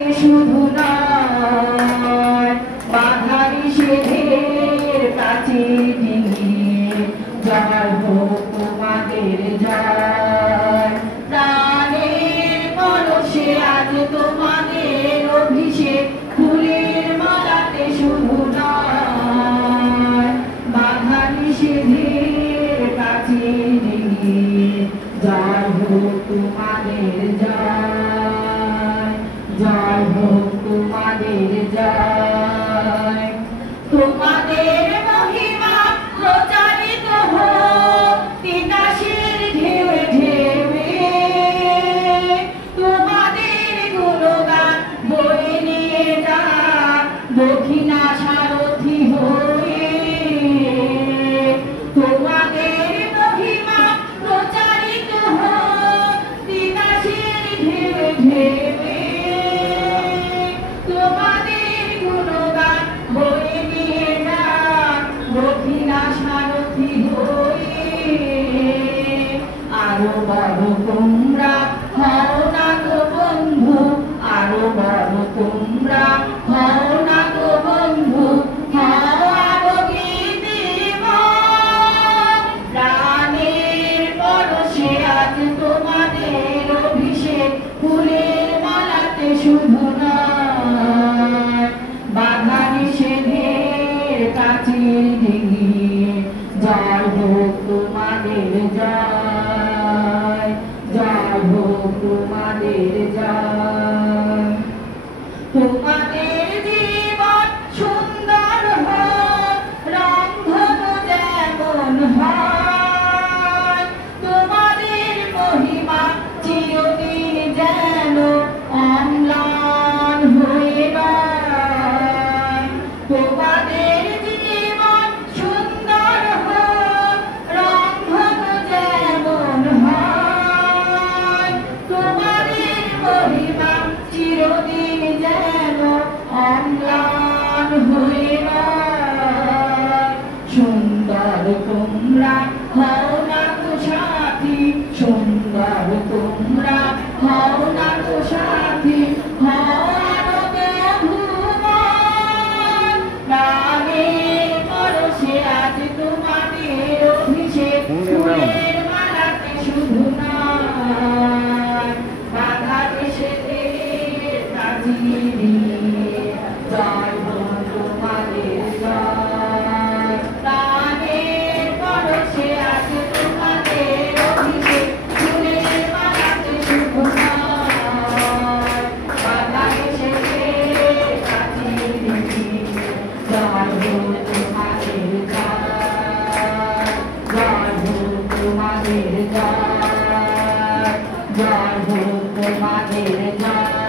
শুধু নয় বাধা নিষেধের প্রাচীর ডিঙিয়ে জয় হোক তোমাদের জয়। প্রাণের পরশে আজ তোমাদের অভিষেক, ফুলের মালাতে শুধু নয় বাধা নিষেধের প্রাচীর ডিঙিয়ে জয় হোক তোমাদের জয়। জয় হোক তোমাদের জয়। তোমাদের মহিমা প্রচারিত হোক তিতাসের ঢেউয়ে ঢেউয়ে, তোমাদের গুণগান বয়ে নিয়ে যাক দক্ষিণা সারথি হয়ে। তোমাদের মহিমা প্রচারিত হোক তিতাসের ঢেউয়ে ঢেউয়ে, তোমাদের গুণগান বয়ে নিয়ে যাক দক্ষিণা সারথি হয়ে। আরো বড় তোমরা হও না গো বন্ধু, আরো বড় তোমরা হও না গো বন্ধু, হও আরো গীতিময়। প্রাণের পরশে আজ তোমাদের অভিষেক, ফুলের মালাতে শুধু নয় বাধা নিষেধের প্রাচীর ডিঙিয়ে জয় হোক তোমাদের জয়। জয় হোক তোমাদের জয়। তোমাদের জীবন সুন্দর হোক রংধনু যেমন হয়, তোমাদের মহিমা চিরদিন যেন অম্লান হয়ে রয়। তোমাদের জীবন সুন্দর হোক রংধনু যেমন হয়, তোমাদের মহিমা চিরদিন যেন অম্লান হয়ে রয়। সুন্দর তোমরা হও না তো সাথী, সুন্দর তোমরা হও না তো সাথী, হও আরো প্রভুময়। প্রাণের পরশে আজ তোমাদের অভিষেক, ফুলের মালাতে শুধু নয় বাধা নিষেধের প্রাচীর ডিঙিয়ে জয় হোক তোমাদের জয়। প্রাণের পরশে আজ তোমাদের অভিষেক, ফুলের মালাতে শুধু নয় বাধা নিষেধের প্রাচীর ডিঙিয়ে জয় হোক তোমাদের জয়। জয় হোক তোমাদের জয়। জয় হোক তোমাদের জয়।